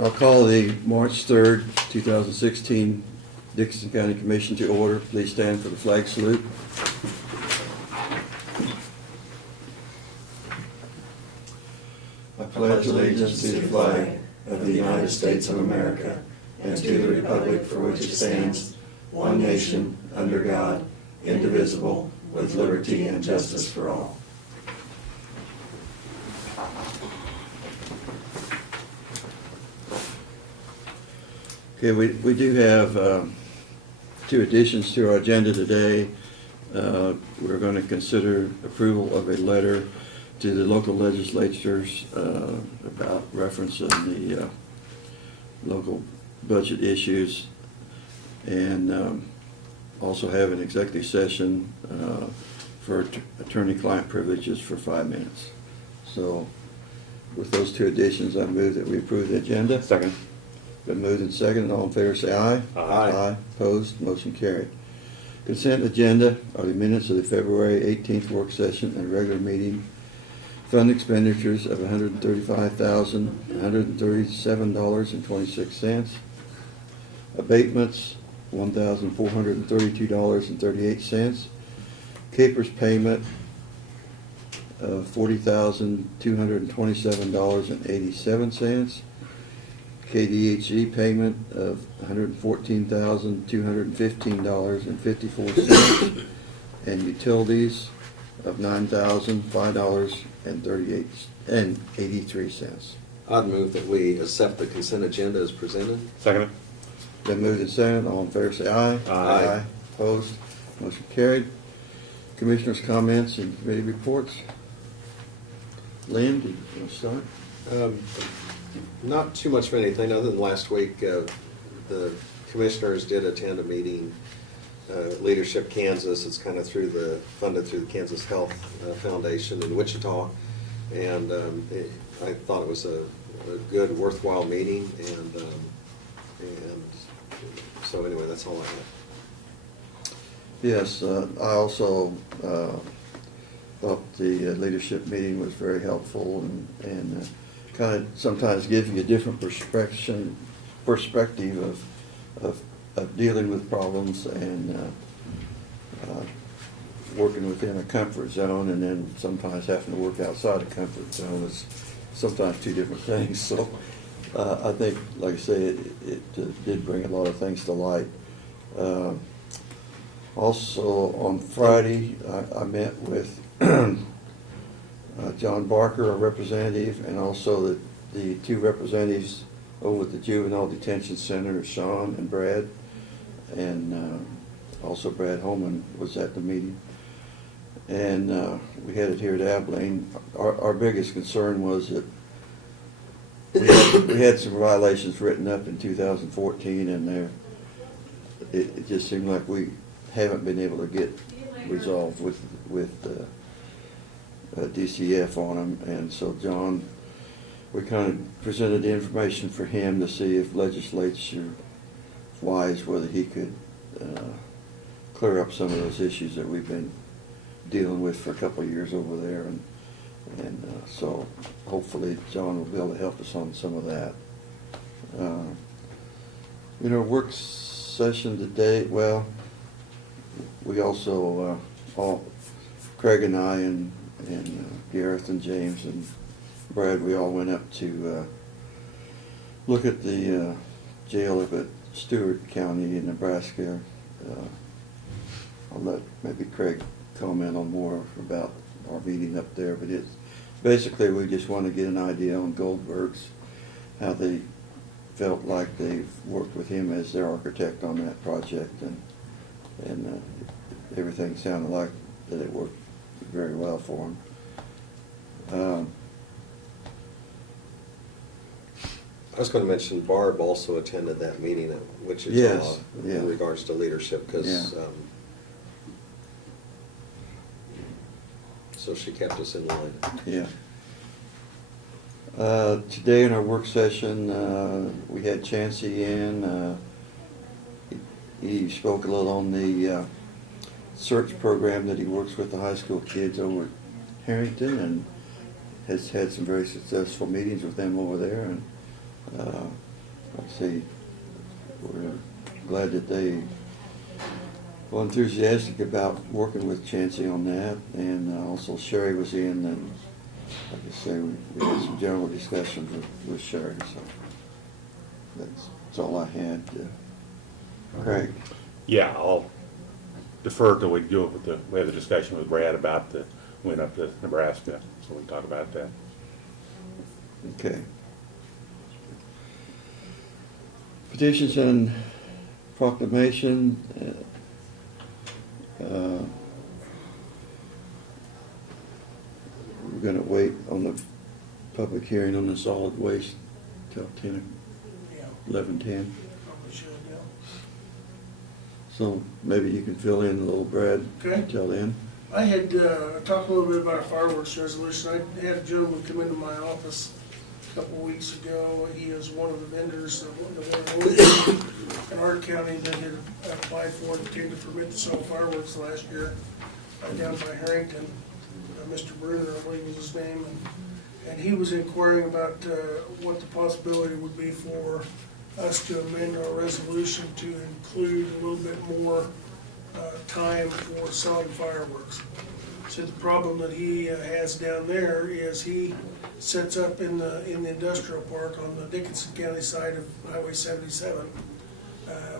I'll call the March 3rd, 2016 Dickinson County Commission to order. Please stand for the flag salute. I pledge allegiance to the flag of the United States of America and to the republic for which it stands, one nation, under God, indivisible, with liberty and justice for all. Okay, we do have two additions to our agenda today. We're going to consider approval of a letter to the local legislatures about referencing the local budget issues, and also have an executive session for attorney-client privileges for 5 minutes. So with those two additions, I move that we approve the agenda. Second. Been moved and seconded. All in favor say aye. Aye. Opposed? Motion carried. Consent agenda are the minutes of the February 18th work session and regular meeting. Fund expenditures of $135,137.26. Abatements, $1,432.38. Capers payment of $40,227.87. KDHE payment of $114,215.54, and utilities of $9,005.83. I'd move that we accept the consent agenda as presented. Second. Been moved and seconded. All in favor say aye. Aye. Opposed? Motion carried. Commissioners' comments and committee reports. Lynn, do you want to start? Not too much of anything, other than last week, the commissioners did attend a meeting, Leadership Kansas. It's kind of funded through the Kansas Health Foundation in Wichita. And I thought it was a good, worthwhile meeting. And so anyway, that's all I have. Yes, I also thought the leadership meeting was very helpful and kind of sometimes gives you a different perspective of dealing with problems and working within a comfort zone, and then sometimes having to work outside a comfort zone is sometimes two different things. So I think, like I say, it did bring a lot of things to light. Also on Friday, I met with John Barker, a representative, and also the two representatives over at the Juvenile Detention Center, Sean and Brad, and also Brad Holman was at the meeting. And we headed here to Abilene. Our biggest concern was that we had some violations written up in 2014, and it just seemed like we haven't been able to get resolved with DCF on them. And so John, we kind of presented the information for him to see if legislature-wise whether he could clear up some of those issues that we've been dealing with for a couple of years over there. And so hopefully John will be able to help us on some of that. Work session today, well, we also, Craig and I and Gareth and James and Brad, we all went up to look at the jail up at Stewart County in Nebraska. I'll let maybe Craig comment on more about our meeting up there, but it's basically we just want to get an idea on Goldberg's, how they felt like they've worked with him as their architect on that project, and everything sounded like that it worked very well for him. I was going to mention Barb also attended that meeting at Wichita. Yes, yeah. In regards to leadership, because so she kept us in line. Yeah. Today in our work session, we had Chancey in. He spoke a little on the search program that he works with the high school kids over at Harrington, and has had some very successful meetings with them over there. And like I say, we're glad that they were enthusiastic about working with Chancey on that. And also Sherry was in, and like I say, we had some general discussions with Sherry. So that's all I had. Craig. Yeah, I'll defer till we we have the discussion with Brad about went up to Nebraska, so we can talk about that. Okay. Petitions and proclamation. We're gonna wait on the public hearing on the solid waste till 11:10. Probably should, yeah. So maybe you can fill in a little, Brad, Okay. till then. I had talked a little bit about a fireworks resolution. I had a gentleman come into my office a couple of weeks ago. He is one of the vendors in our county that had applied for and obtained a permit to sell fireworks last year down by Harrington. Mr. Bruner, I believe was his name. And he was inquiring about what the possibility would be for us to amend our resolution to include a little bit more time for selling fireworks. So the problem that he has down there is he sets up in the industrial park on the Dickinson County side of Highway 77,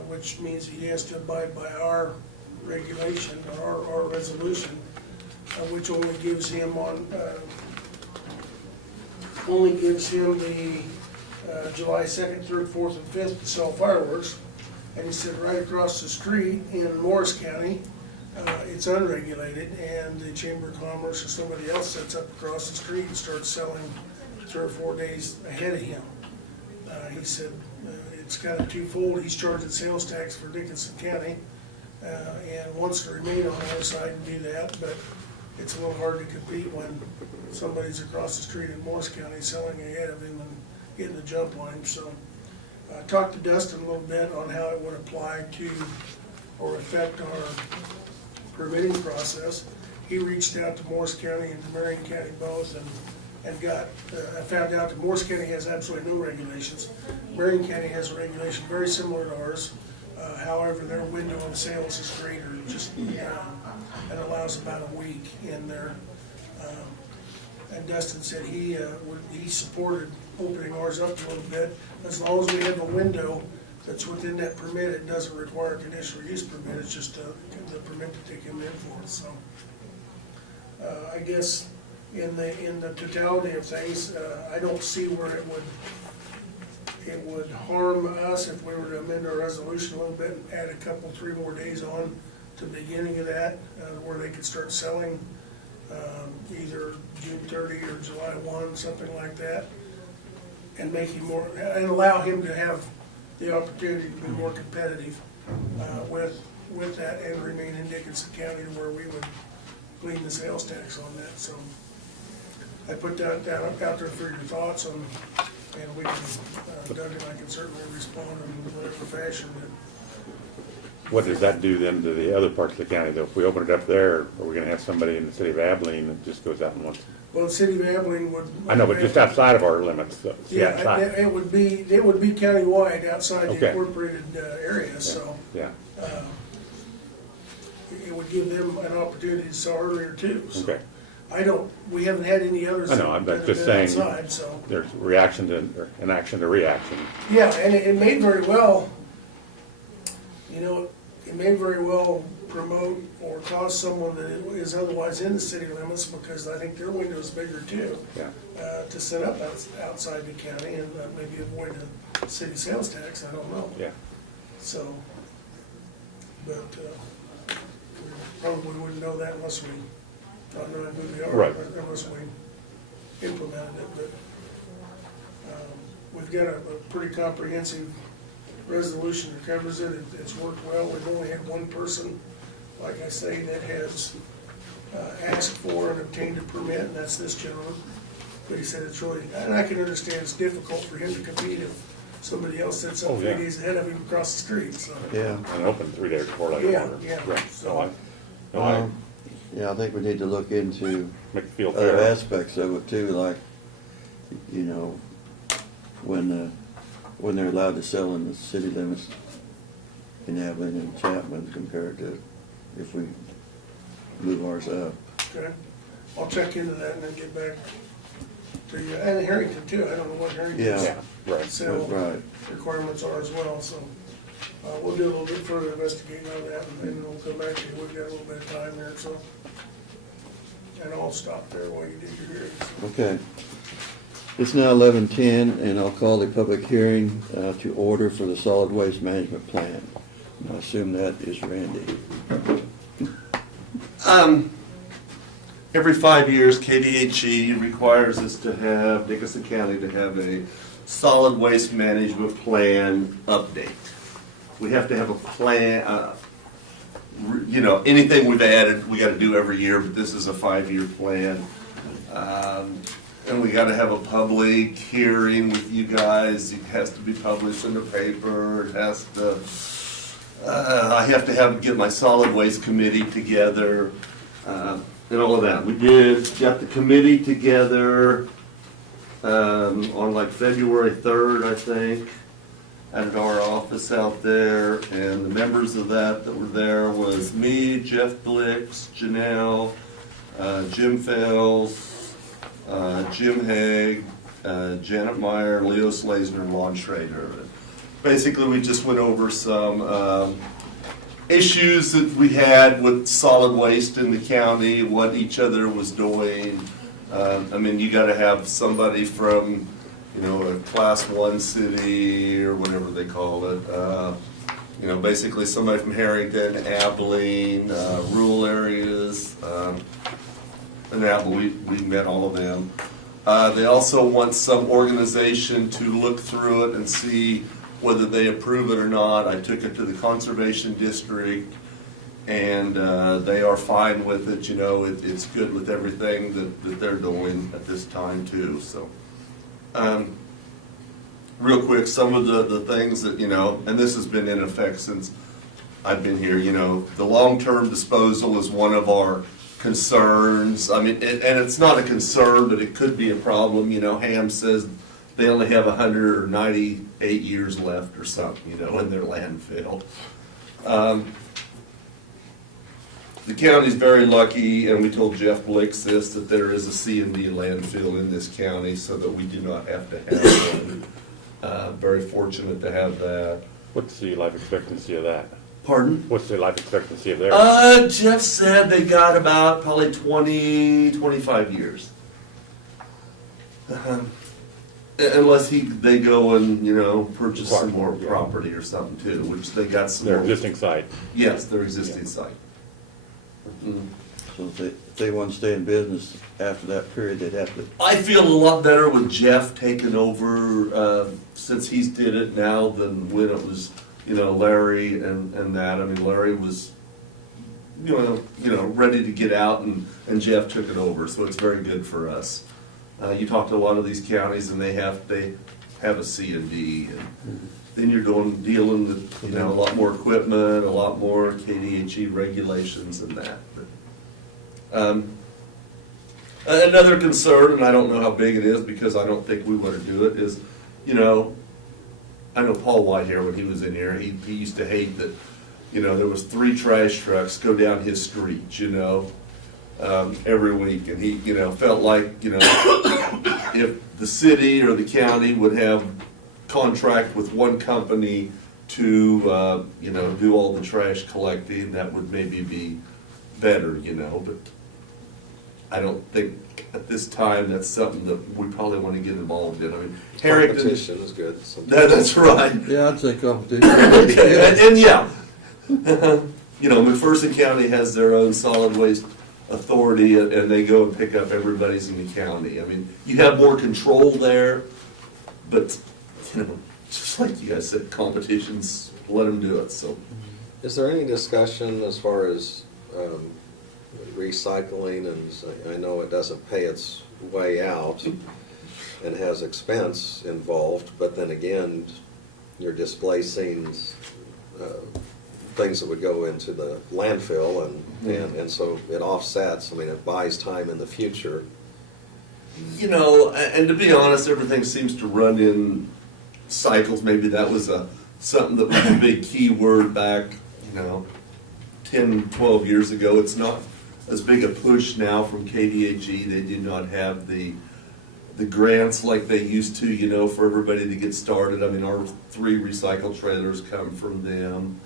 which means he has to abide by our regulation, or our resolution, which only gives him the July 2nd, 3rd, 4th, and 5th to sell fireworks. And he said right across the street in Morris County, it's unregulated, and the Chamber of Commerce or somebody else sets up across the street and starts selling 3 or 4 days ahead of him. He said it's kind of twofold. He's charging sales tax for Dickinson County and wants to remain on our side and do that, but it's a little hard to compete when somebody's across the street in Morris County selling ahead of him and getting the jump on him. So I talked to Dustin a little bit on how it would apply to or affect our permitting process. He reached out to Morris County and to Marion County both, and I found out that Morris County has absolutely no regulations. Marion County has a regulation very similar to ours. However, their window of sales is greater, and allows about a week in there. And Dustin said he supported opening ours up a little bit. As long as we have a window that's within that permit, it doesn't require a conditional use permit, it's just the permit to take him in for it. So I guess in the totality of things, I don't see where it would harm us if we were to amend our resolution a little bit and add a couple, 3 more days on to the beginning of that, where they could start selling either June 30 or July 1, something like that, and make him more, and allow him to have the opportunity to be more competitive with that and remain in Dickinson County to where we would clean the sales tax on that. So I put that out there for your thoughts on, and we can, Doug and I can certainly respond in whatever fashion. What does that do then to the other parts of the county, though? If we open it up there, are we gonna have somebody in the city of Abilene that just goes out and wants? Well, the city of Abilene would. I know, but just outside of our limits, though. Yeah, outside. it would be countywide outside the Okay. incorporated area, so. Yeah, It would give them an opportunity to sell earlier too. So okay. we haven't had any others. I know, I'm that have just been saying, outside, so. there's reaction to, or an action to reaction. Yeah, and it may very well, it may very well promote or cause someone that is otherwise in the city limits, because I think their window is bigger too. Yeah. To set up outside the county and maybe avoid the city sales tax, I don't know. Yeah. So, but we probably wouldn't know that unless we not knowing who they are, Right. unless we implemented it. But we've got a pretty comprehensive resolution that covers it. It's worked well. We've only had one person, like I say, that has asked for and obtained a permit, and that's this gentleman. But he said it's really, and I can understand it's difficult for him to compete if somebody else sets up Oh, 3 yeah. days ahead of him across the street, so. Yeah. And open 3 days before like Yeah, order. yeah. Right. So, So No, I Yeah, I think we need to look into make it feel other fair. aspects of it too, like, you know, when they're allowed to sell in the city limits in Abilene and Chapman compared to if we move ours up. Okay, I'll check into that and then get back to you, and Harrington too, I don't know what Harrington's Yeah. Right. sale Right. requirements are as well, so. We'll do a little bit further investigating on that, and then we'll come back to you, we've got a little bit of time here, so. And I'll stop there while you do your hearings. Okay. It's now 11:10, and I'll call the public hearing to order for the solid waste management plan. I assume that is Randy. Every 5 years, KDHE requires us to have, Dickinson County to have a solid waste management plan update. We have to have a plan, you know, anything we've added, we gotta do every year, but this is a 5-year plan. And we gotta have a public hearing with you guys, it has to be published in the paper, it has to, I have to get my solid waste committee together, and all of that. We got the committee together, on like February 3rd, I think, at our office out there, and the members of that were there was me, Jeff Blix, Janelle, Jim Fels, Jim Haig, Janet Meyer, Leo Slazner, and Lon Schrader. Basically, we just went over some issues that we had with solid waste in the county, what each other was doing. I mean, you gotta have somebody from, you know, a class 1 city or whatever they call it. You know, basically somebody from Harrington, Abilene, rural areas, and Abilene, we met all of them. They also want some organization to look through it and see whether they approve it or not. I took it to the Conservation District, and they are fine with it, you know, it's good with everything that they're doing at this time too, so. Real quick, some of the things that, you know, and this has been in effect since I've been here, you know, the long-term disposal is one of our concerns. I mean, and it's not a concern, but it could be a problem, you know, Ham says they only have 198 years left or something, you know, in their landfill. The county's very lucky, and we told Jeff Blix this, that there is a C&D landfill in this county so that we do not have to have one. Very fortunate to have that. What's the life expectancy of that? Pardon? What's the life expectancy of theirs? Jeff said they got about probably 25 years. Unless they go and, you know, purchase some more Yeah. property or something too, which they got some Their more. existing site. Yes, their existing site. Mhm. So if they want to stay in business after that period, they'd have to, I feel a lot better with Jeff taking over, since he's did it now than when it was, you know, Larry and that. I mean, Larry was, you know, ready to get out and Jeff took it over, so it's very good for us. You talk to a lot of these counties and they have a C&D, and then you're dealing with, you know, a lot more equipment, a lot more KDHE regulations and that. But, another concern, and I don't know how big it is because I don't think we want to do it, is, you know, I know Paul White here, when he was in here, he used to hate that, you know, there was 3 trash trucks go down his street, you know, every week, and he, you know, felt like, you know, if the city or the county would have contract with one company to, you know, do all the trash collecting, that would maybe be better, you know, but I don't think at this time that's something that we probably want to get involved in. I mean, Harrington, Competition is good sometimes. that's right. yeah, I'd say competition. And yeah, you know, McPherson County has their own solid waste authority, and they go and pick up everybody's in the county. I mean, you have more control there, but, you know, just like you guys said, competitions, let them do it, so. Is there any discussion as far as recycling? And I know it doesn't pay its way out and has expense involved, but then again, you're displacing things that would go into the landfill, and so it offsets, I mean, it buys time in the future. You know, and to be honest, everything seems to run in cycles. Maybe that was something that was a big key word back, 10, 12 years ago. It's not as big a push now from KDHE. They do not have the grants like they used to, for everybody to get started. I mean, our 3 recycle trailers come from them.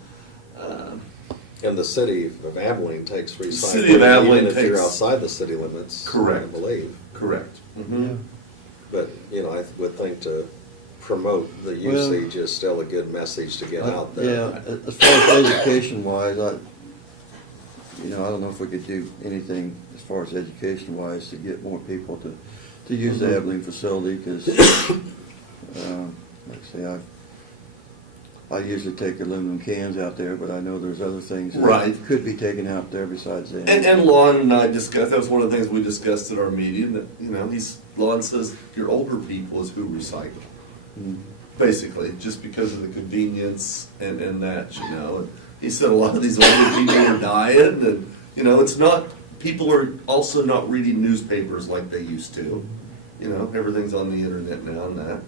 And the city of Abilene takes recycling. City of Abilene even if you're takes- outside the city limits. Correct. I believe. Correct. Mm-hmm. But, I would think to promote the Well- usage is still a good message to get out there. Yeah, as far as education wise, I don't know if we could do anything as far as education wise to get more people to use the Abilene facility, because, like I say, I usually take aluminum cans out there, but I know there's other things that Right. could be taken out there besides that. And Lon and I discussed, that was one of the things we discussed at our meeting, that, Lon says your older people is who recycle. Mm. Basically, just because of the convenience and that, And he said a lot of these older people are dying, and, it's not, people are also not reading newspapers like they used to. Everything's on the internet now and that.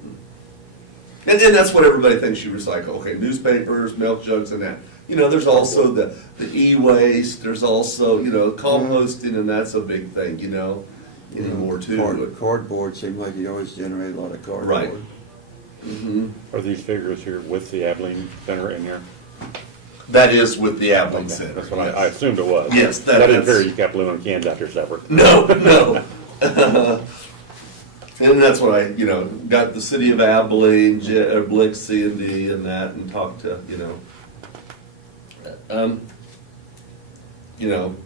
And that's what everybody thinks you recycle. Okay, newspapers, milk jugs and that. There's also the e-waste, there's also, composting, and that's a big thing, anymore too. Cardboard seems like you always generate a lot of cardboard. Right. Mm-hmm. Are these figures here with the Abilene Center in here? That is with the Abilene Okay, Center. that's what I assumed it was. Yes, I didn't that's- figure you kept aluminum cans out there separate. No, no. And that's what I, got the city of Abilene, Blick, C&D and that, and talked to,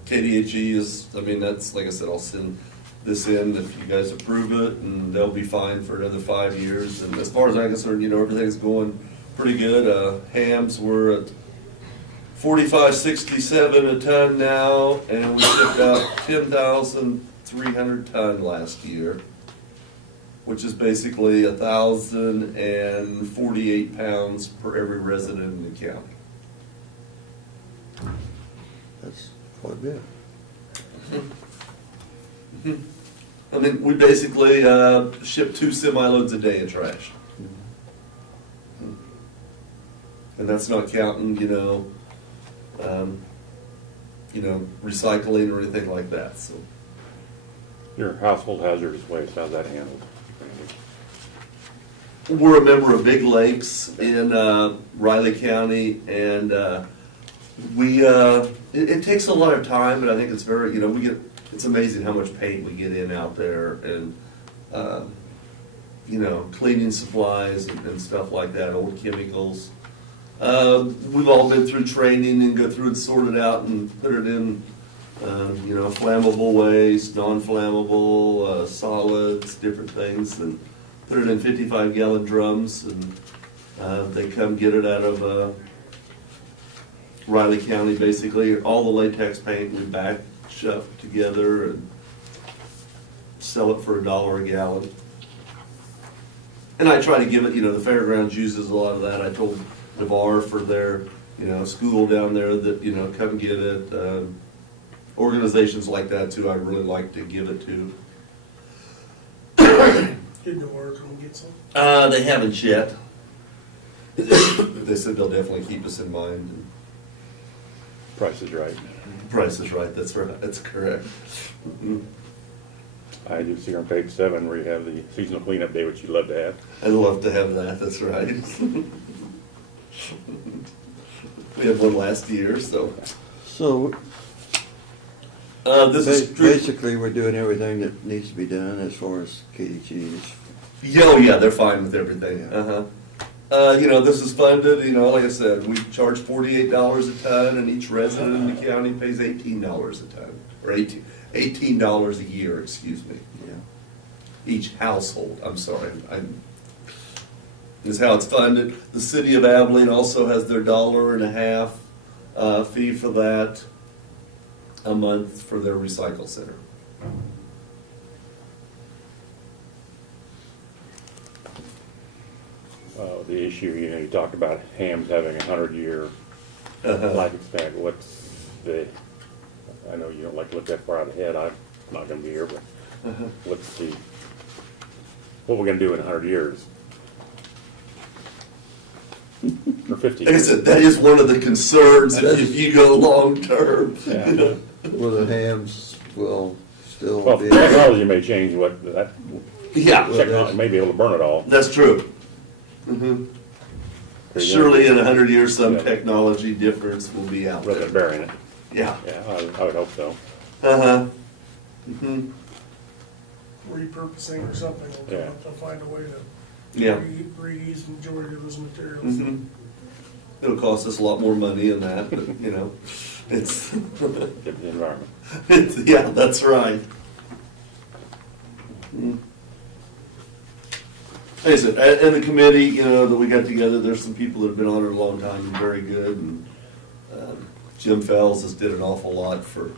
KDHE is, that's, like I said, I'll send this in if you guys approve it, and they'll be fine for another 5 years. And as far as I'm concerned, everything's going pretty good. Hams were at 45.67 a ton now, and we shipped out 10,300 ton last year, which is basically 1,048 pounds per every resident in the county. That's quite a bit. We basically ship 2 semi-loads a day of trash. And that's not counting, recycling or anything like that, so. Your household hazardous waste, how's that handled? We're a member of Big Lakes in Riley County, and it takes a lot of time, but I think it's very, it's amazing how much paint we get in out there, and, cleaning supplies and stuff like that, old chemicals. We've all been through training and go through and sort it out and put it in, flammable waste, non-flammable, solids, different things, and put it in 55-gallon drums, and they come get it out of Riley County, basically. All the latex paint we batch up together and sell it for $1 a gallon. And I try to give it, the fairgrounds uses a lot of that. I told Navarre for their, school down there that, come get it. Organizations like that too, I really like to give it to. Did the work, come get some? They haven't yet. They said they'll definitely keep us in mind. Price is right. Price is right, that's right, that's correct. I do see on page 7 where you have the seasonal cleanup day, which you'd love to have. I'd love to have that, that's right. We had one last year, so. So This is. basically, we're doing everything that needs to be done as far as KDG is. Yeah, they're fine with everything, Yeah. uh-huh. This is funded, like I said, we charge $48 a ton, and each resident in the county pays $18 a ton, or $18 a year, excuse me. Yeah. Each household, I'm sorry, is how it's funded. The city of Abilene also has their $1.50 fee for that a month for their recycle center. The issue, you talked about Hams having a 100-year life expect, what's the, I know you don't like to look that far out ahead, I'm not gonna be here, but what's the, what we're gonna do in 100 years? Or 50 Like I years? said, that is one of the concerns if you go long-term. Yeah. Well, the hams will still Well, be. technology may change what, that, Yeah, technology may be able to burn it all. that's true. Mhm. Surely in 100 years, some Yeah. technology difference will be out Rather than there. burying it. Yeah. Yeah, I would hope so. Uh-huh. Mhm. repurposing or something, they'll Yeah. they'll find a way to Yeah. reuse the majority of those materials. Mhm. It'll cost us a lot more money than that, but, you know, it's, Get the environment. yeah, that's right. Mm. Like I said, and the committee, you know, that we got together, there's some people that have been on it a long time and very good. And Jim Fells has did an awful lot for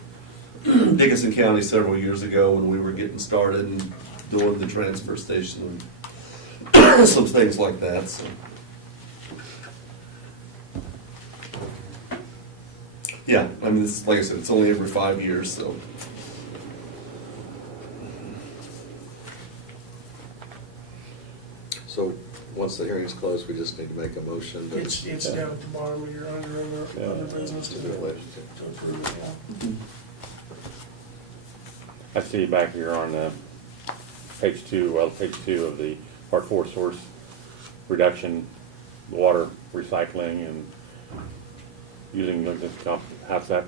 Dickinson County several years ago when we were getting started and doing the transfer station and some things like that, so. Yeah, I mean, this, like I said, it's only every 5 years, so. So, once the hearing's closed, we just need to make a motion to. It's down at the bottom of your other business to approve it, yeah. I see back here on page 2 of the Part 4 source reduction, water recycling and using this how's that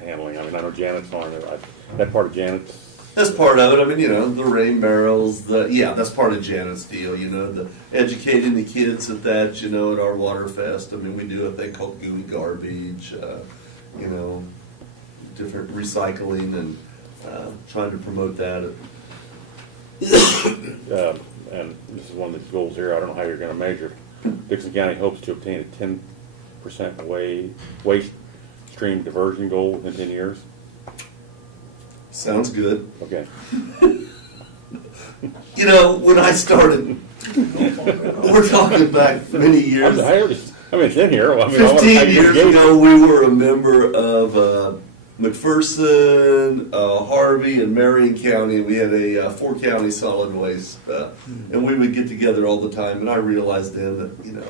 handling? I mean, I know Janet's on it, that part of Janet's, That's part of it. I mean, you know, the rain barrels, that's part of Janet's deal, you know, the educating the kids at that, you know, at our Water Fest. I mean, we do a thing called gooey garbage, you know, different recycling and trying to promote that. and this is one of the goals here, I don't know how you're gonna measure. Dixon County hopes to obtain a 10% waste stream diversion goal within 10 years. Sounds good. Okay. You know, when I started, we're talking back many years. I mean, it's in here. I mean, I wanna- 15 I years gave- ago, we were a member of McPherson, Harvey, and Marion County. We had a 4-county solid waste, and we would get together all the time. And I realized then that, you know,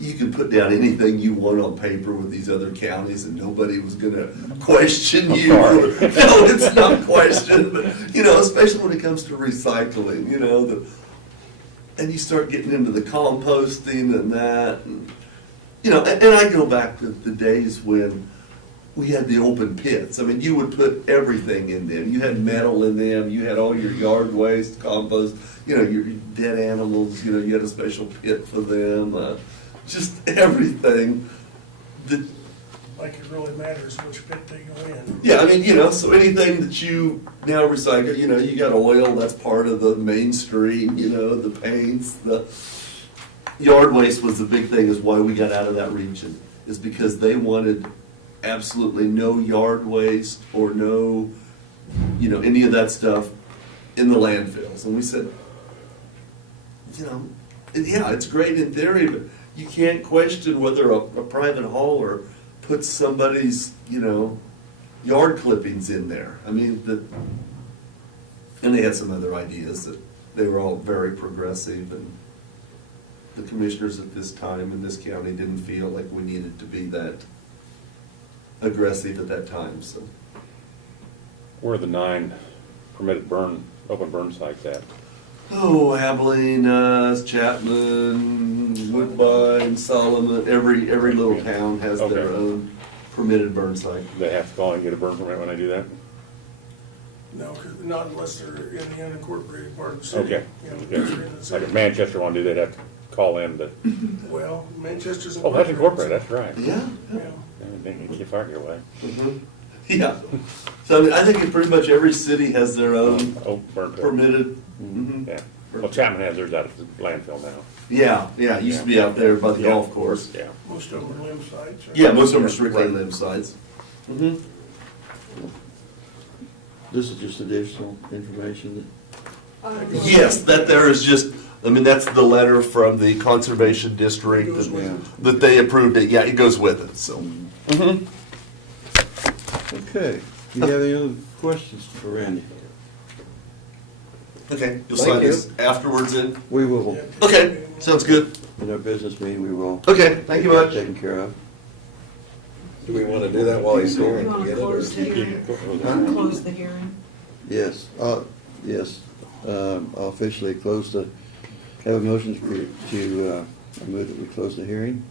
you could put down anything you want on paper with these other counties, and nobody was going to question you. sorry. No, it's not questioned, but you know, especially when it comes to recycling, you know, and you start getting into the composting and that, and you know, and I go back to the days when we had the open pits. I mean, you would put everything in them. You had metal in them. You had all your yard waste, compost. You know, your dead animals. You know, you had a special pit for them. Just everything. Like it really matters which pit they go in. Yeah, I mean, you know, so anything that you now recycle, you know, you got oil, that's part of the mainstream, you know, the paints, the yard waste was the big thing, is why we got out of that region, is because they wanted absolutely no yard waste or no, you know, any of that stuff in the landfills. And we said, you know, yeah, it's great in theory, but you can't question whether a private hauler puts somebody's, you know, yard clippings in there. I mean, and they had some other ideas that they were all very progressive, and the commissioners at this time in this county didn't feel like we needed to be that aggressive at that time, so. Where are the 9 permitted open burn sites at? Oh, Abilene, Chapman, Woodbine, Solomon, every little town has their Okay. own permitted burn site. They have to call and get a burn permit when they do that? No, 'cause not unless they're in the unincorporated part of the city. Okay. You know, Okay. if they're in the Like city. if Manchester wanted to do, they'd have to call in to, Well, Manchester's. oh, that's incorporated, that's right. Yeah. Yeah. They can get far your way. Mhm. Yeah. So I mean, I think in pretty much every city has their own Oh, burn permit. permitted. Mhm. Yeah. Well, Chapman has theirs out at the landfill now. Yeah, it used to be out there by the Yeah. golf course. Yeah. Most of them are limb sites. right? Yeah, most of them are strictly Right. limb sites. Mhm. This is just additional information Yes, that there is just I mean, that's the letter from the Conservation District Goes with that, that they approved it. Yeah, it goes with it, so. Okay, do you have any other questions for Randy? Okay, you'll Thank sign you. this afterwards then? We will, Okay, sounds good. in our business meeting, we will. Okay, thank you get that much. Taken care of. Do we want to do that while he's here? You want Get to it, or- close the hearing? Close the hearing? Yes, yes, I'll officially close the, have a motion to, I move that we close the hearing.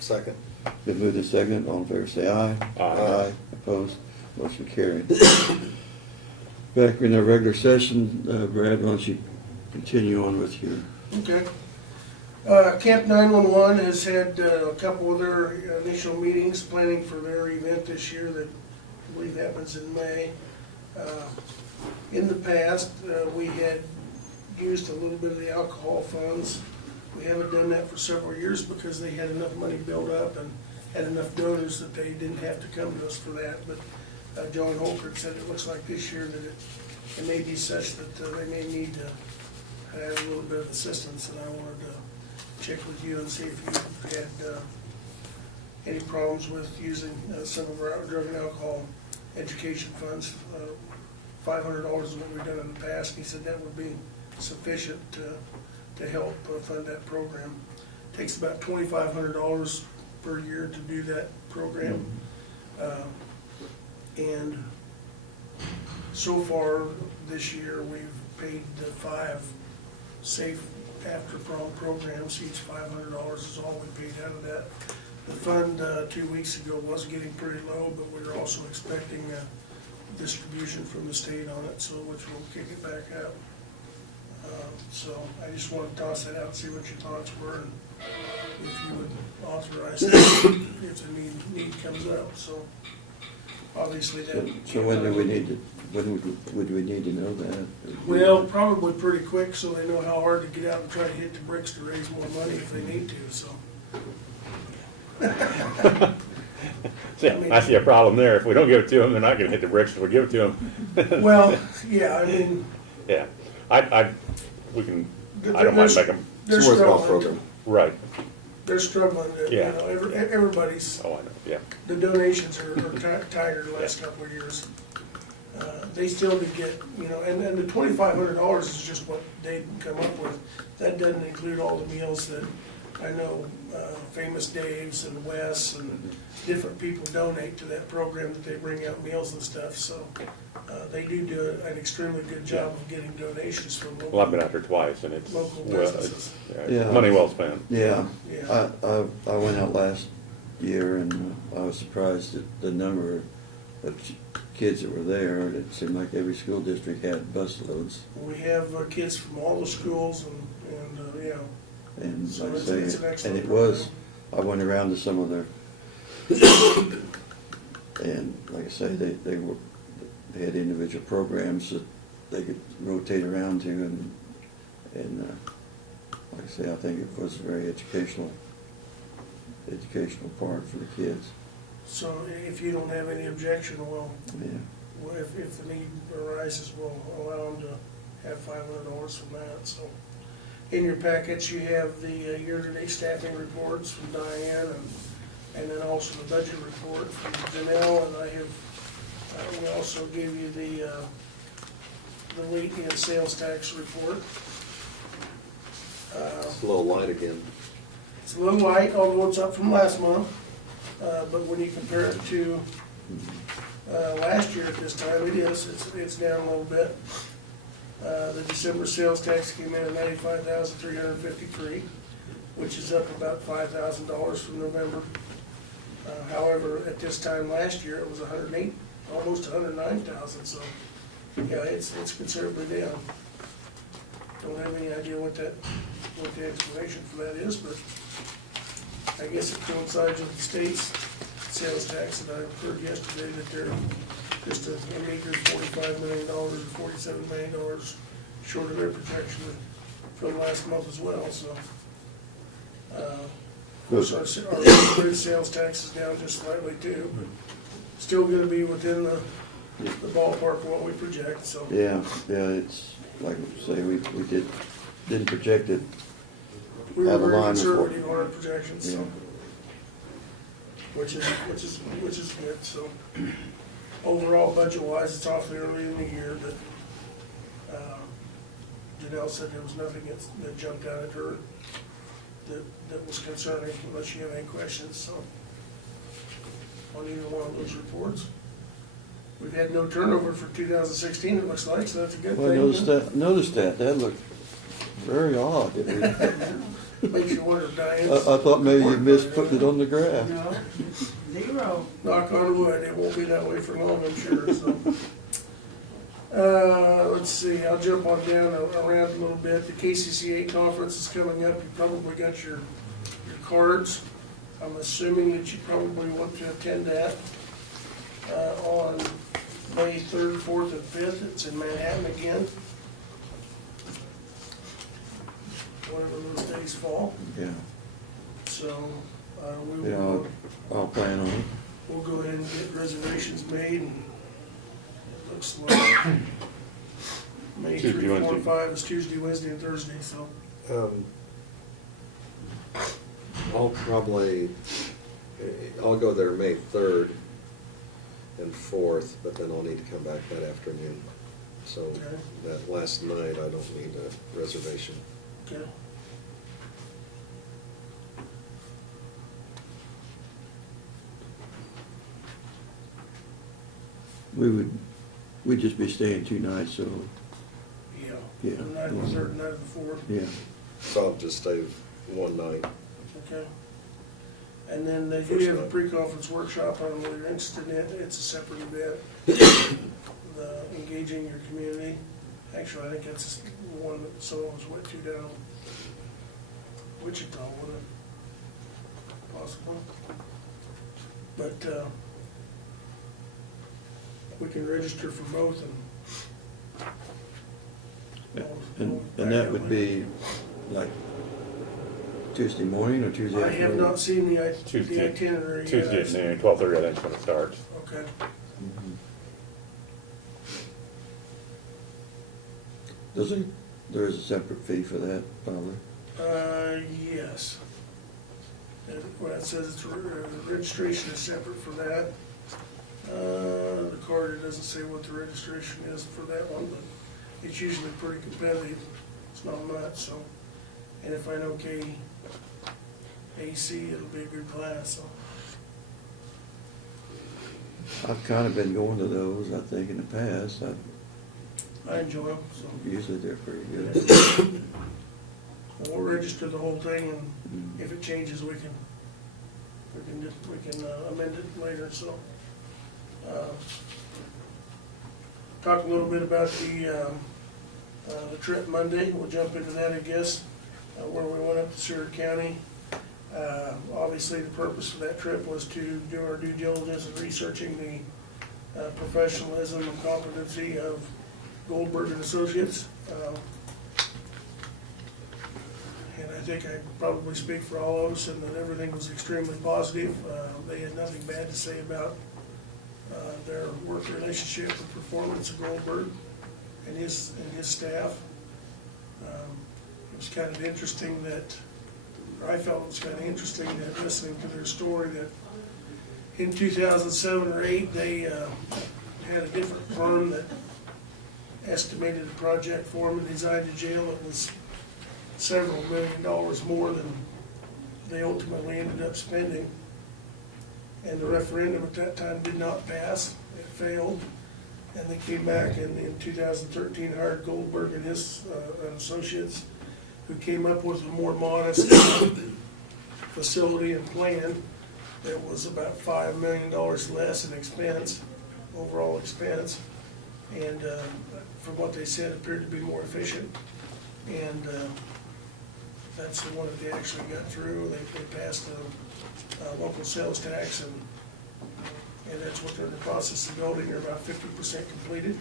Second. Been moved and second, all in favor say aye. Aye. Opposed, motion carried. Back in our regular session, Brad, why don't you continue on with your, Okay. Camp 911 has had a couple of their initial meetings planning for their event this year that I believe happens in May. In the past, we had used a little bit of the alcohol funds. We haven't done that for several years because they had enough money built up and had enough donors that they didn't have to come to us for that. But John Holkert said it looks like this year that it may be such that they may need to have a little bit of assistance, and I wanted to check with you and see if you had any problems with using some of our drug and alcohol education funds. $500 is what we've done in the past. He said that would be sufficient to help fund that program. Takes about $2,500 per year to do that program. And so far this year, we've paid 5 safe after prom programs. Each $500 is all we paid out of that. The fund 2 weeks ago was getting pretty low, but we were also expecting a distribution from the state on it, so which will kick it back up. So I just wanted to toss that out and see what your thoughts were, and if you would authorize it if the need comes up. So obviously that. so when do we need to, when would we need to know that? Well, probably pretty quick, so they know how hard to get out and try to hit the bricks to raise more money if they need to, so. See, I see a problem there. If we don't give it to them, they're not gonna hit the bricks if we give it to them. Well, yeah, I mean, Yeah, we can, I don't mind making, they're It's a worthwhile struggling. program. right, They're struggling, you Yeah. know, everybody's, oh, I know, yeah. the donations are tighter the last couple of years. They still did get, you know, and the $2,500 is just what they come up with. That doesn't include all the meals that I know Famous Dave's and Wes and different people donate to that program, that they bring out meals and stuff, so they do an extremely good job of getting donations from local. Well, I've been out there twice and it's, Local well, businesses. it's Yeah. money well spent. Yeah, Yeah. I went out last year and I was surprised at the number of kids that were there. It seemed like every school district had busloads. We have kids from all the schools and yeah. And So like I it's say, an and excellent it was, I went around to some of their, and like I say, they had individual programs that they could rotate around to, and like I say, I think it was a very educational part for the kids. So if you don't have any objection, Yeah, if the need arises, we'll allow them to have $500 from that, so. In your packets, you have the year-to-date staffing reports from Diane, and then also the budget report from Janelle, and I have, we also gave you the late in sales tax report. It's a little light again. It's a little light, although it's up from last month, but when you compare it to last year at this time, it's down a little bit. The December sales tax came in at $95,353, which is up about $5,000 from November. However, at this time last year, it was 108, almost 109,000. So, yeah, it's considerably down. Don't have any idea what the explanation for that is, but I guess it coincides with the state's sales tax that I heard yesterday that they're just a meager $45 million or $47 million short of their projection for the last month as well, so. Of course, our sales tax is down just slightly too, but still gonna be within the the ballpark of what we project, so. Yeah, it's, like I say, we didn't project it. We were Out of very line with what- conservative on our projections, so. Yeah. Which is good, so. Overall, budget-wise, it's awfully early in the year, but, Janelle said there was nothing that jumped out at her that was concerning, unless you have any questions, so. On either one of those reports. We've had no turnover for 2016, it looks like, so that's a good Well, I thing. noticed that looked very odd. Makes you wonder, Diane. I thought maybe you missed putting it on the graph. No, 0. Knock on wood, it won't be that way for long, I'm sure, so. Let's see, I'll jump on down around a little bit. The KCC8 conference is coming up. You probably got your cards. I'm assuming that you probably want to attend that on May 3rd, 4th, and 5th. It's in Manhattan again. Whatever those days fall. Yeah, So, we yeah, will, I'll plan on it. we'll go ahead and get reservations made, and it looks like May Tuesday, 3, 4, Wednesday. and 5 is Tuesday, Wednesday, and Thursday, so. I'll go there May 3rd and 4th, but then I'll need to come back that afternoon. So Okay. that last night, I don't need a reservation. Okay. We'd just be staying 2 nights, so, Yeah. Yeah. The night of the 3rd, night of the 4th. yeah. So I'll just stay one night. Okay. And then they do First have a night. pre-conference workshop, I don't know if you're interested in it, it's a separate event. The engaging your community, actually, I think that's the one that someone's went to down Wichita, wasn't it? Possibly. But, we can register for both and. And that would be like Tuesday morning or Tuesday I afternoon? have not seen the Tuesday. itinerary yet. Tuesday at noon, 12:30, I think is when it starts. Okay. There is a separate fee for that, probably. Yes. Well, it says it's, registration is separate for that. The card, it doesn't say what the registration is for that one, but it's usually pretty competitive. It's not much, so. And if I know KAC, it'll be a good class, so. I've kind of been going to those, I think, in the past. I enjoy them, so. Usually they're pretty good. We'll register the whole thing, and if it changes, we can amend it later, so. Talk a little bit about the trip Monday, we'll jump into that, I guess, where we went up to Seward County. Obviously, the purpose of that trip was to do our due diligence in researching the professionalism and competency of Goldberg and Associates. And I think I probably speak for all of us in that everything was extremely positive. They had nothing bad to say about their work relationship and performance of Goldberg and his staff. It was kind of interesting that, or I felt it was kind of interesting that listening to their story that in 2007 or 8, they had a different firm that estimated a project for them and designed a jail that was several $1 million more than they ultimately ended up spending. And the referendum at that time did not pass, it failed. And they came back and in 2013 hired Goldberg and his associates, who came up with a more modest facility and plan that was about $5 million less in expense, overall expense. And from what they said, appeared to be more efficient. And that's the one that they actually got through. They passed the local sales tax, and that's what they're in the process of building. They're about 50% completed.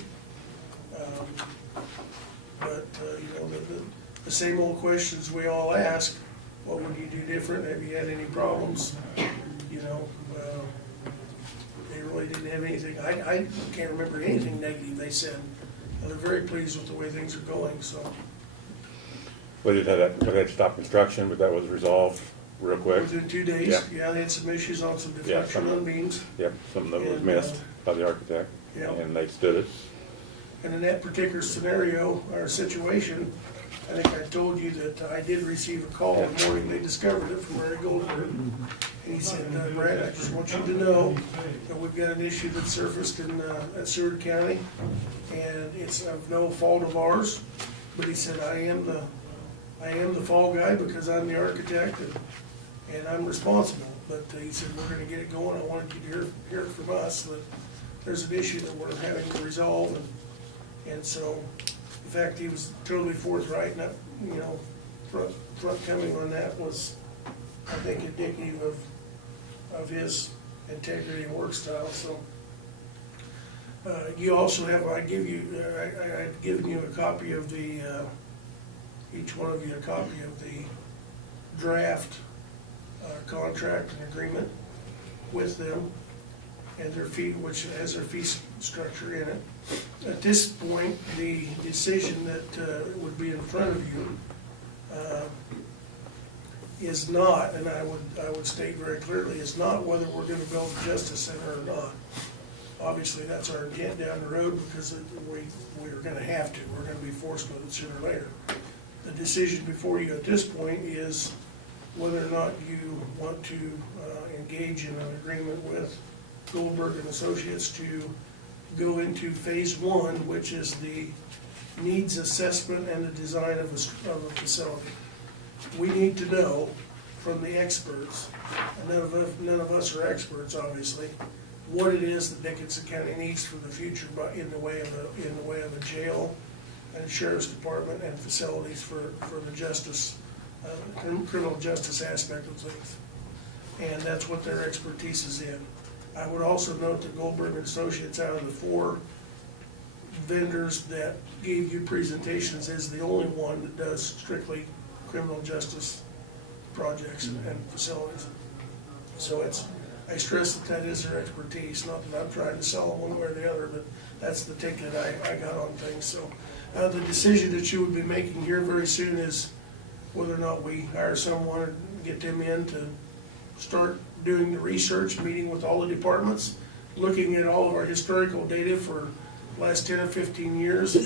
But you know, the same old questions we all ask: what would you do different? Have you had any problems? You know, they really really didn't have anything, I can't remember anything negative they said. And they're very pleased with the way things are going, so. We did have that, we had to stop construction, but that was resolved real quick. Within 2 days, Yeah. yeah, they had some issues on some Yeah, deflection on beams. Yep, something that was And, missed by the architect, yeah. and they stood it. And in that particular scenario, or situation, I think I told you that I did receive a call the morning they discovered it from Larry Goldberg. And he said, Brad, I just want you to know that we've got an issue that surfaced in at Seward County, and it's of no fault of ours. But he said, I am the fall guy because I'm the architect and I'm responsible. But he said, we're gonna get it going. I wanted you to hear it from us that there's an issue that we're having to resolve. And so, in fact, he was totally forthright, and, you know, front coming on that was, I think, indicative of his integrity and work style, so. You also have, I'd given you a copy of the, each one of you a copy of the draft contract and agreement with them, and their fee, which has their fee structure in it. At this point, the decision that would be in front of you is not, and I would state very clearly, is not whether we're gonna build a justice center or not. Obviously, that's our intent down the road, because we're gonna have to, we're gonna be forced with it sooner or later. The decision before you at this point is whether or not you want to engage in an agreement with Goldberg and Associates to go into phase one, which is the needs assessment and the design of a facility. We need to know from the experts, and none of us are experts, obviously, what it is that Dickinson County needs for the future, but in the way of a jail and sheriff's department and facilities for the justice, criminal justice aspect of things. And that's what their expertise is in. I would also note that Goldberg and Associates, out of the 4 vendors that gave you presentations, is the only one that does strictly criminal justice projects and facilities. So I stress that is their expertise, not that I'm trying to sell them one way or the other, but that's the take that I got on things. So the decision that you would be making here very soon is whether or not we hire someone and get them in to start doing the research, meeting with all the departments, looking at all of our historical data for the last 10 or 15 years,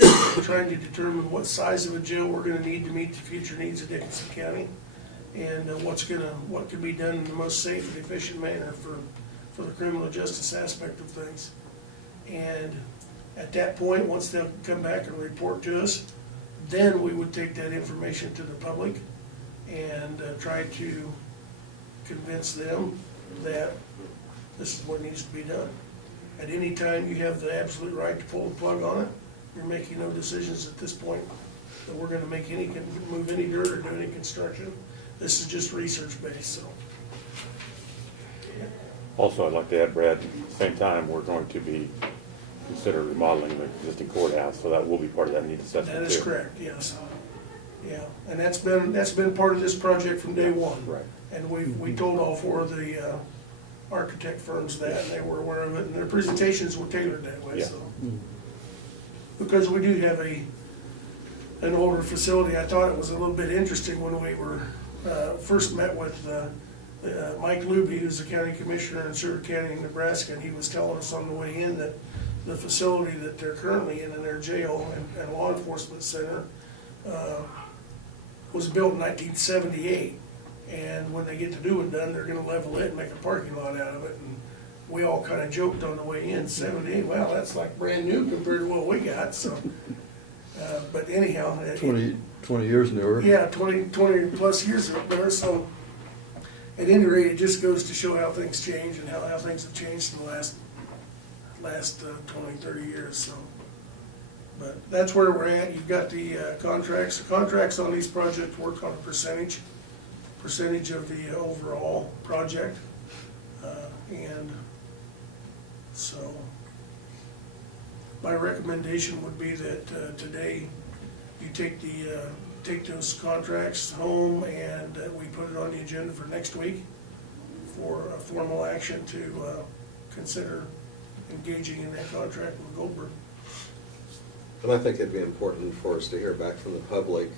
trying to determine what size of a jail we're gonna need to meet the future needs of Dickinson County, and what can be done in the most safe and efficient manner for the criminal justice aspect of things. And at that point, once they'll come back and report to us, then we would take that information to the public and try to convince them that this is what needs to be done. At any time, you have the absolute right to pull the plug on it. You're making no decisions at this point that we're gonna move any dirt or do any construction. This is just research based, so. Also, I'd like to add, Brad, at the same time, we're going to be consider remodeling the existing courthouse, so that will be part of that need assessment too. That is correct, yes. Yeah, and that's been part of this project from day one. Right. And we told all 4 of the architect firms that, and they were aware of it, and their presentations were tailored that way, Yeah. so. Because we do have an older facility, I thought it was a little bit interesting when we were, first met with Mike Luby, who's the county commissioner in Seward County, Nebraska, and he was telling us on the way in that the facility that they're currently in their jail and law enforcement center, was built in 1978. And when they get the new one done, they're gonna level it and make a parking lot out of it. And we all kinda joked on the way in, 78, well, that's like brand new compared to what we got, so. But anyhow. 20 years newer. Yeah, 20 plus years up there, so. At any rate, it just goes to show how things change and how things have changed in the last 20, 30 years, so. But that's where we're at. You've got the contracts. The contracts on these projects work on a percentage of the overall project. And so my recommendation would be that today you take those contracts home and we put it on the agenda for next week for a formal action to consider engaging in that contract with Goldberg. And I think it'd be important for us to hear back from the public,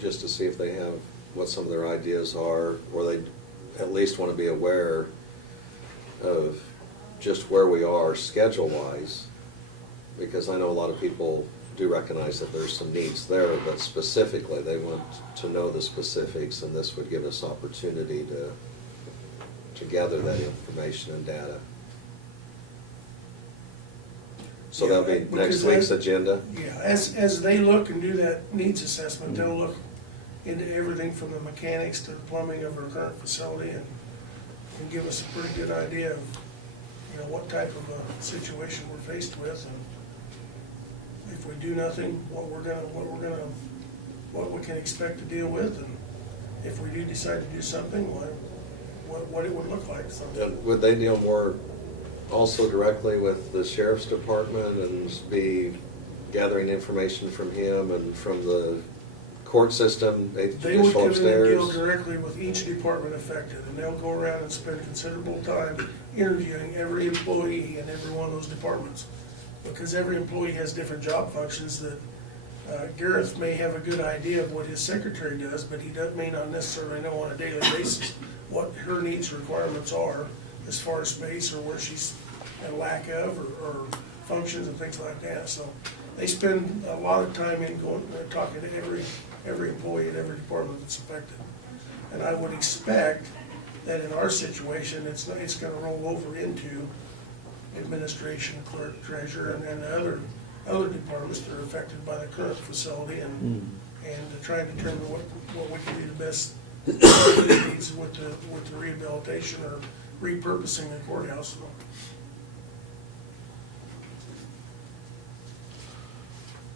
just to see if they have, what some of their ideas are, or they at least want to be aware of just where we are schedule-wise, because I know a lot of people do recognize that there's some needs there, but specifically, they want to know the specifics, and this would give us opportunity to gather that information and data. So that'll be Yeah, next because week's I- agenda? Yeah, as they look and do that needs assessment, they'll look into everything from the mechanics to the plumbing of our current facility and give us a pretty good idea of, what type of a situation we're faced with, and if we do nothing, what we can expect to deal with, and if we do decide to do something, what it would look like, so. And would they deal more also directly with the sheriff's department and be gathering information from him and from the court system, They would judicial come in and deal upstairs? directly with each department affected, and they'll go around and spend considerable time interviewing every employee in every one of those departments. Because every employee has different job functions that Gareth may have a good idea of what his secretary does, but he may not necessarily know on a daily basis what her needs, requirements are as far as space or where she's at lack of or functions and things like that. So they spend a lot of time in going, talking to every employee in every department that's affected. And I would expect that in our situation, it's gonna roll over into administration, clerk, treasurer, and the other departments that are affected by the current facility and to try and determine what we can do the best needs with the rehabilitation or repurposing the courthouse.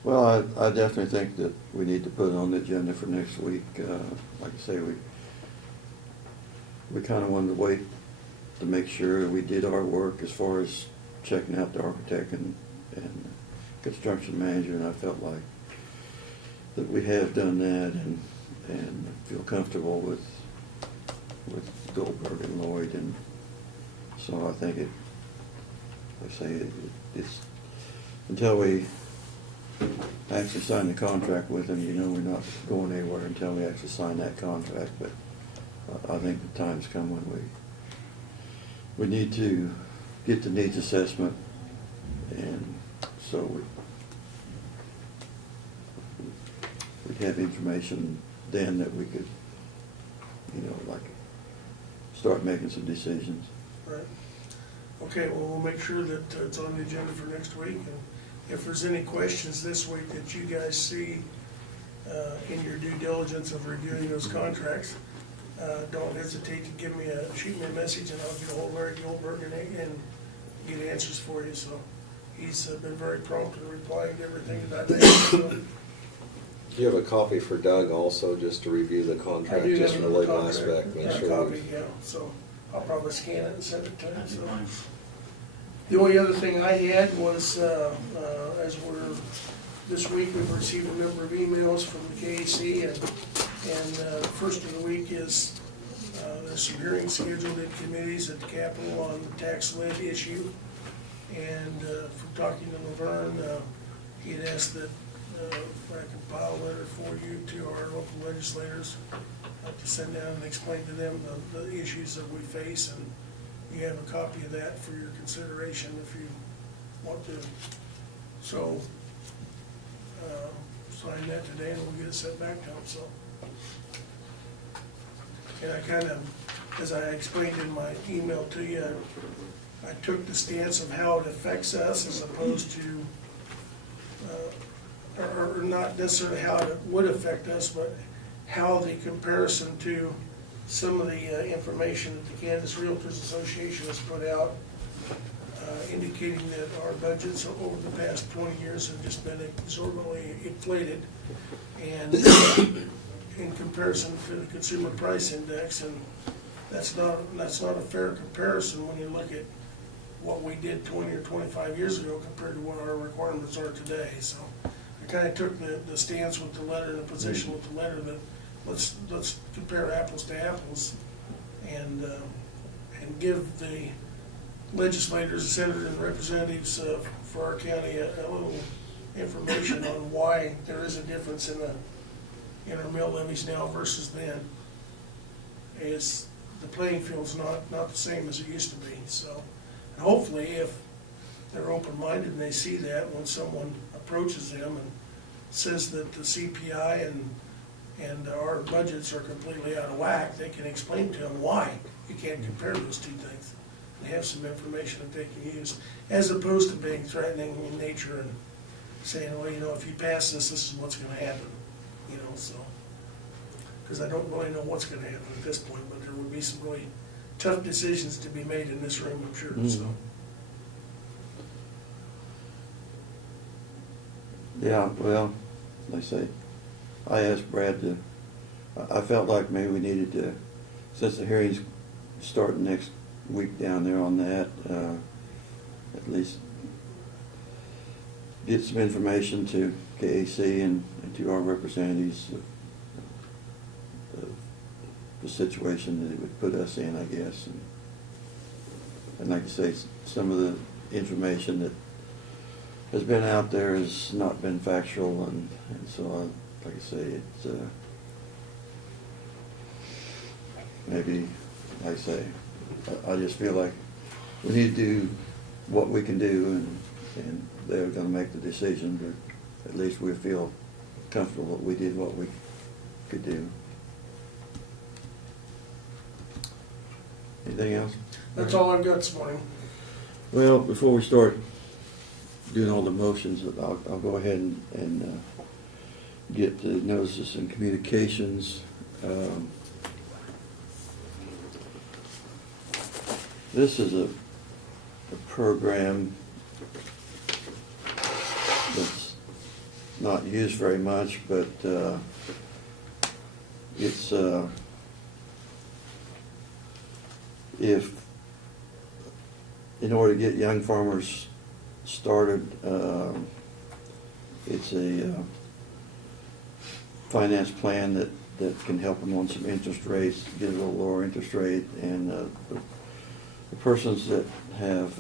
Well, I definitely think that we need to put it on the agenda for next week. Like I say, we kind of wanted to wait to make sure we did our work as far as checking out the architect and construction manager, and I felt like that we have done that and feel comfortable with Goldberg and Lloyd, and so I think it's until we actually sign the contract with them, we're not going anywhere until we actually sign that contract, but I think the time's come when we need to get the needs assessment, and so we'd have information then that we could, like, start making some decisions. Right. Okay, well, we'll make sure that it's on the agenda for next week, and if there's any questions this week that you guys see in your due diligence of reviewing those contracts, don't hesitate to shoot me a message, and I'll get a hold of Larry Goldberg and get answers for you. So he's been very prompt in replying to everything that I've asked. So Do you have a copy for Doug also, just to review the I contract, do just have from the another legal contract, aspect, make a sure copy, we yeah, so I'll probably scan it and send it to him, so. The only other thing I had was, this week we've received a number of emails from the KAC, and first of the week is, there's some hearings scheduled in committees at the Capitol on the tax lid issue. And from talking to Laverne, he had asked that I compile a letter for you to our local legislators to send down and explain to them the issues that we face, and you have a copy of that for your consideration if you want to. So, sign that today and we'll get it sent back to them, so. And I kind of, as I explained in my email to you, I took the stance of how it affects us as opposed to, or not necessarily how it would affect us, but how the comparison to some of the information that the Kansas Realtors Association has put out, indicating that our budgets over the past 20 years have just been exorbitantly inflated, and in comparison to the consumer price index, and that's not a fair comparison when you look at what we did 20 or 25 years ago compared to what our requirements are today. So I kind of took the stance with the letter and the position with the letter that let's compare apples to apples and give the legislators, senators, and representatives for our county a little information on why there is a difference in our mill levies now versus then. It's, the playing field's not the same as it used to be, so hopefully if they're open-minded and they see that when someone approaches them and says that the CPI and our budgets are completely out of whack, they can explain to them why you can't compare those two things and have some information that they can use, as opposed to being threatening in nature and saying, well, you know, if you pass this, this is what's gonna happen, you know, so. Because I don't really know what's gonna happen at this point, but there will be some really tough decisions to be made in this room, I'm sure, so. Yeah, well, like I say, I asked Brad to, I felt like maybe we needed to, since the hearing's starting next week down there on that, at least get some information to KAC and to our representatives of the situation that it would put us in, I guess. And like I say, some of the information that has been out there has not been factual, and so like I say, it's maybe, like I say, I just feel like we need to do what we can do, and they're gonna make the decision, but at least we feel comfortable that we did what we could do. Anything else? That's all I've got this morning. Well, before we start doing all the motions, I'll go ahead and get the notices and communications. This is a program that's not used very much, but it's if in order to get young farmers started, it's a finance plan that can help them on some interest rates, get a little lower interest rate, and the persons that have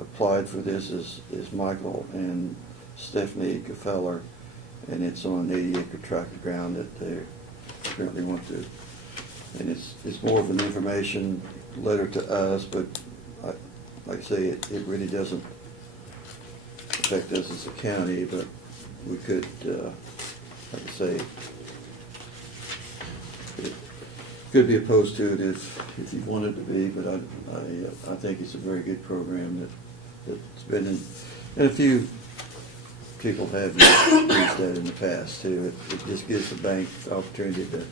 applied for this is Michael and Stephanie Gefeller, and it's on an 80-acre tract of ground that they currently want to. And it's more of an information letter to us, but like I say, it really doesn't affect us as a county, but we could, like I say, it could be opposed to it if you wanted to be, but I think it's a very good program that's been in, and a few people have used that in the past too. It just gives the bank the opportunity to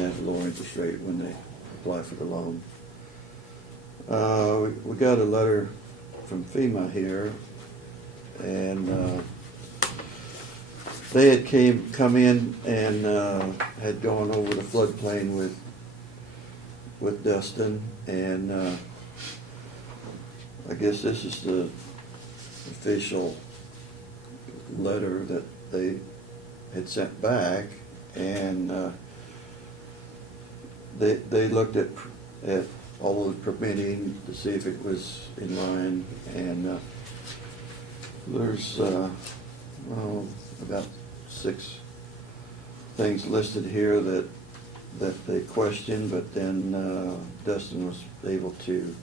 have a lower interest rate when they apply for the loan. We got a letter from FEMA here, and they had come in and had gone over the floodplain with Dustin, and I guess this is the official letter that they had sent back, and they looked at all of the permitting to see if it was in line, and there's about 6 things listed here that they questioned, but then Dustin was able to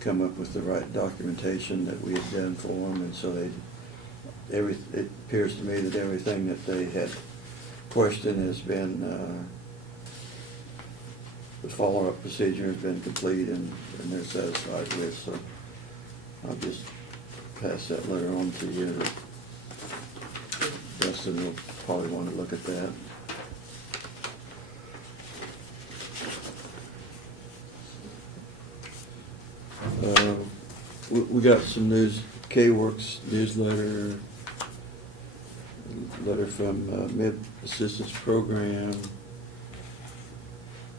come up with the right documentation that we had done for them, and so it appears to me that everything that they had questioned has been the follow-up procedure has been complete, and they're satisfied with. So I'll just pass that letter on to you. Dustin will probably want to look at that. We got some news, K-Works newsletter, letter from Mid Assistance Program.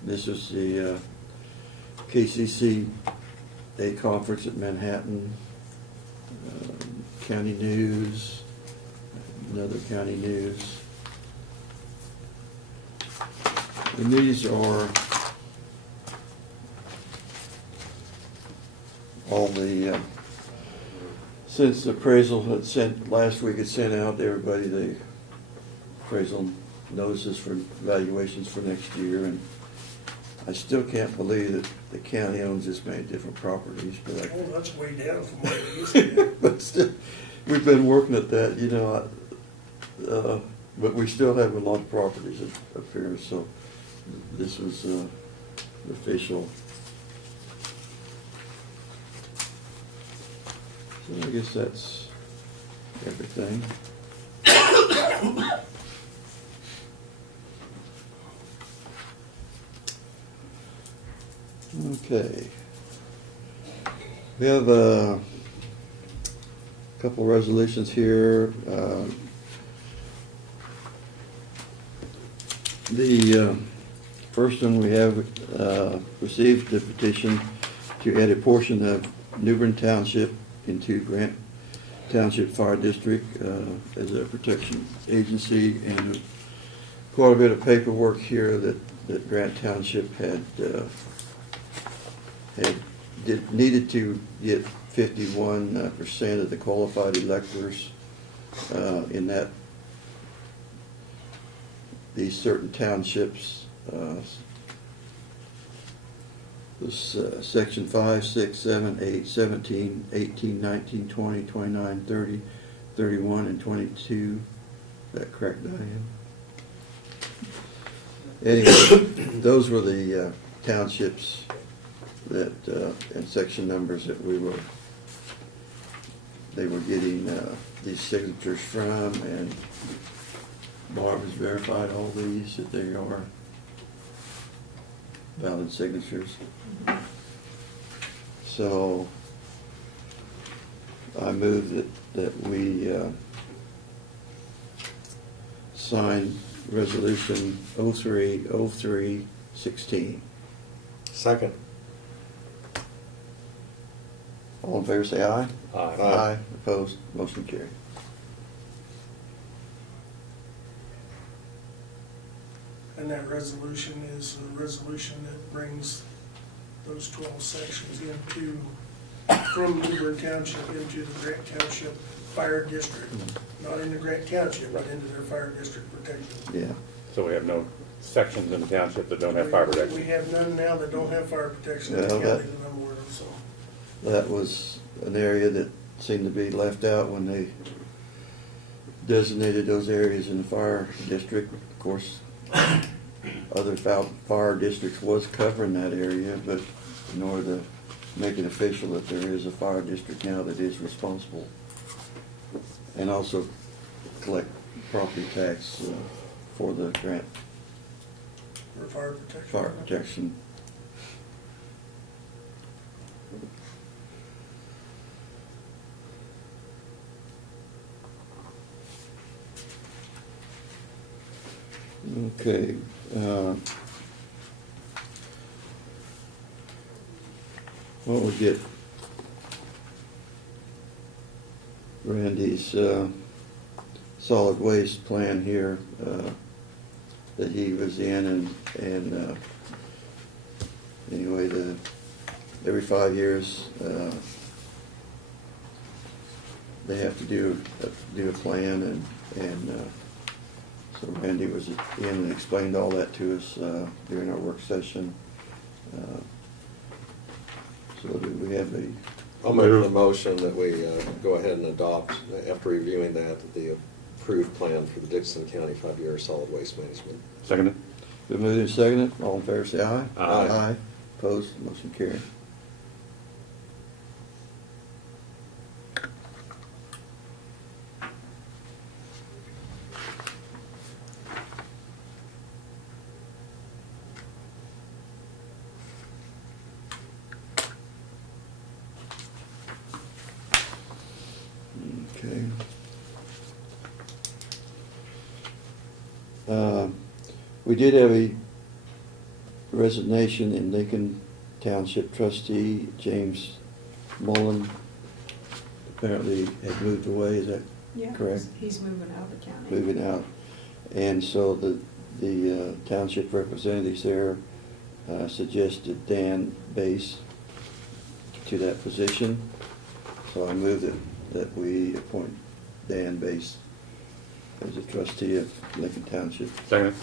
This is the KCCA conference at Manhattan, county news, another county news. And these are all the, since the appraisal had sent, last week had sent out to everybody the appraisal notices for evaluations for next year, and I still can't believe that the county owns this many different properties, but I Oh, that's way down from what it used to be. but still, we've been working at that, you know, but we still have a lot of properties up here, so this was official. So I guess that's everything. Okay. We have a couple resolutions here. The first one, we have received the petition to add a portion of New Bern Township into Grant Township Fire District as a protection agency, and quite a bit of paperwork here that Grant Township needed to get 51% of the qualified electors in these certain townships. Section 5, 6, 7, 8, 17, 18, 19, 20, 29, 30, 31, and 22. Is that correct, Diane? Anyway, those were the townships that, and section numbers that they were getting these signatures from, and Barb has verified all these, that they are valid signatures. So I move that we sign resolution 03/03/16. Second. All in favor, say aye. Aye. Opposed, motion carried. And that resolution is a resolution that brings those 12 sections from New Bern Township into the Grant Township Fire District. Not into Grant Township, but into their fire district protection. Yeah. So we have no sections in the township that don't have fire We protection. have none now that don't have fire protection in the Yeah, county that- that I'm aware of, so. That was an area that seemed to be left out when they designated those areas in the fire district. Of course, other fire districts was covering that area, but in order to make it official that there is a fire district now that is responsible, and also collect property tax for the grant For fire protection. fire protection. Okay. Well, we get Randy's solid waste plan here that he was in, and anyway, every 5 years they have to do a plan, and so Randy was in and explained all that to us during our work session. So do we have I'll make the motion that we go ahead and adopt, after reviewing that, the approved plan for the Dixon County 5-year solid waste management. Seconded? been moved and seconded? All in favor, say aye. Aye. Aye. Opposed, motion carried. Okay. We did have a resignation in Lincoln Township trustee, James Mullen, apparently had moved away, is that Yeah, correct? he's moving out of the county. Moving out. And so the township representatives there suggested Dan Bass to that position. So I move that we appoint Dan Bass as a trustee of Lincoln Township. Second.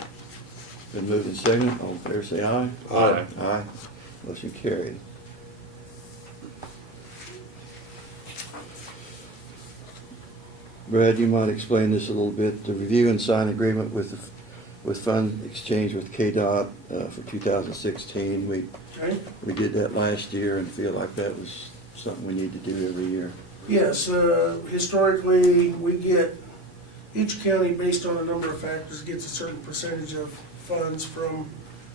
Been moved and seconded, all in favor say aye. Aye. Aye. Motion carried. Brad, you might explain this a little bit. The review and sign agreement with fund exchange with KDOT for 2016. Okay? We did that last year and feel like that was something we need to do every year. Yes, historically, we get, each county, based on a number of factors, gets a certain percentage of funds from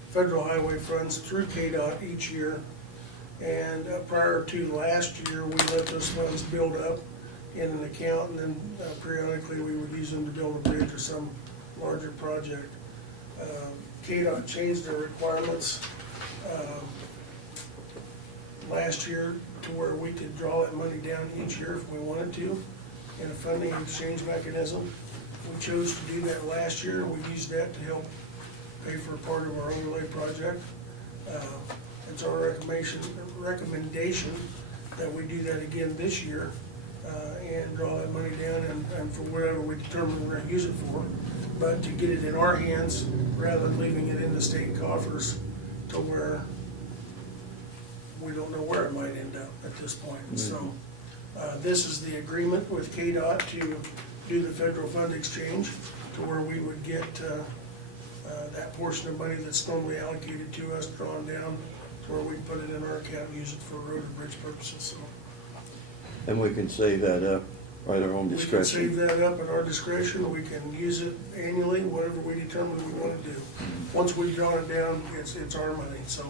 federal highway funds through KDOT each year. And prior to last year, we let those funds build up in an account, and then periodically we would use them to build a bridge or some larger project. KDOT changed their requirements last year to where we could draw that money down each year if we wanted to in a funding exchange mechanism. We chose to do that last year, and we used that to help pay for a part of our overlay project. It's our recommendation that we do that again this year and draw that money down and for whatever we determine we're gonna use it for, but to get it in our hands rather than leaving it in the state coffers to where we don't know where it might end up at this point. So this is the agreement with KDOT to do the federal fund exchange to where we would get that portion of money that's normally allocated to us drawn down to where we can put it in our account and use it for road and bridge purposes. So And we can save that up at our own we can save discretion. that up at our discretion. We can use it annually, whatever we determine we want to do. Once we draw it down, it's our money. So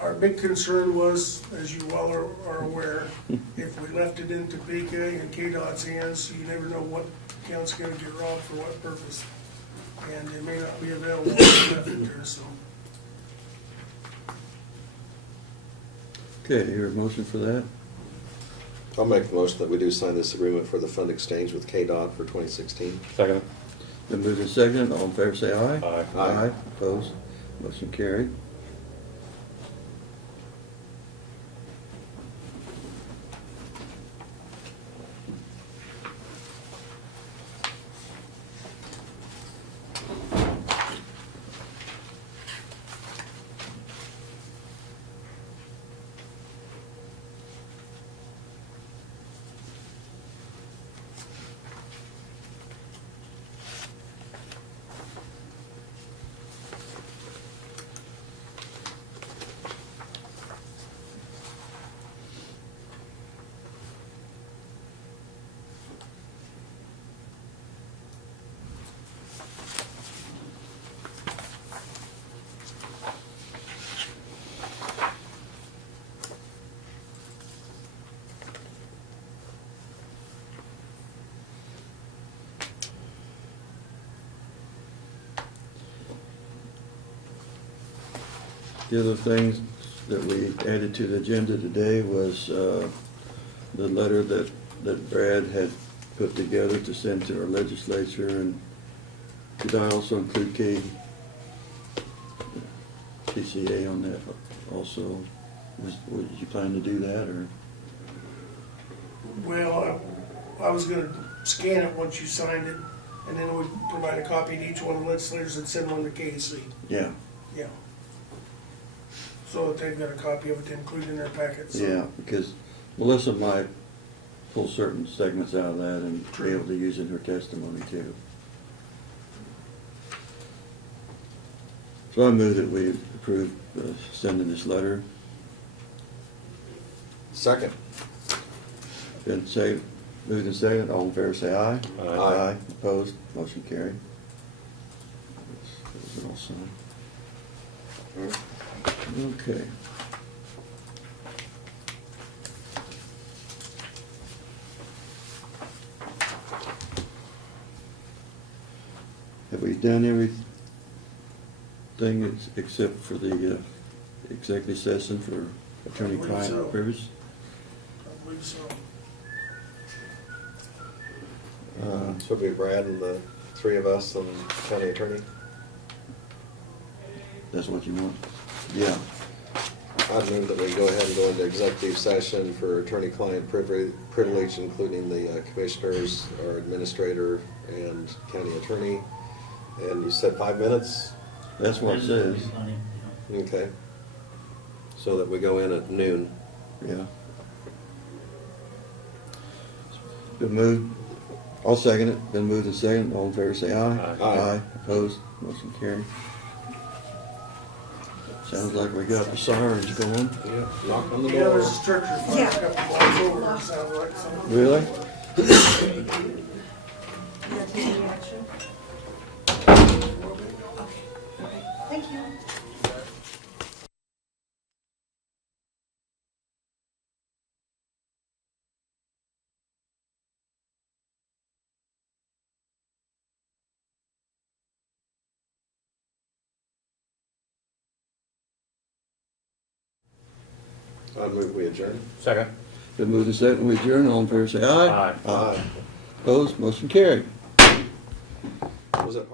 our big concern was, as you well are aware, if we left it in Topeka and KDOT's hands, you never know what account's gonna get robbed for what purpose. And it may not be available if we left it there, so. Okay, your motion for that? I'll make the motion that we do sign this agreement for the fund exchange with KDOT for 2016. Second. Then moved and seconded, all in favor say aye. Aye. Aye. Opposed, motion carried. The other things that we added to the agenda today was the letter that Brad had put together to send to our legislature, and did I also include TCA on that also? Was you plan to do that, or? Well, I was gonna scan it once you signed it, and then we'd provide a copy to each one of the legislators and send one to KC. Yeah, Yeah. So that they've got a copy of it to include in their packets. yeah, because Melissa might pull certain segments out of that and be able to use in her testimony too. So I move that we approve sending this letter. Second. Been moved and seconded, all in favor say aye. Aye. Opposed, motion carried. Those are all signed. Okay. Have we done everything except for the executive session for I believe so. attorney-client privilege? I believe so. So it'll be Brad and the three of us and county attorney. That's what you want? Yeah. I'd move that we go ahead and go into executive session for attorney-client privilege, including the commissioners, our administrator, and county attorney. And you said 5 minutes? That's what it says, Okay. So that we go in at noon. yeah. Been moved, I'll second it, been moved and second, all in favor say aye. Aye. Opposed, motion carried. Sounds like we got the sirens going. Yeah. Knock on the Yeah, door. there's a structure fire a couple blocks over, it sounds like, so. Really? You have to take any action? Okay, thank you. I'd move we adjourn. Second. Been moved and second, we adjourn, all in favor say aye. Aye. Aye. Opposed, motion carried. Was it hard?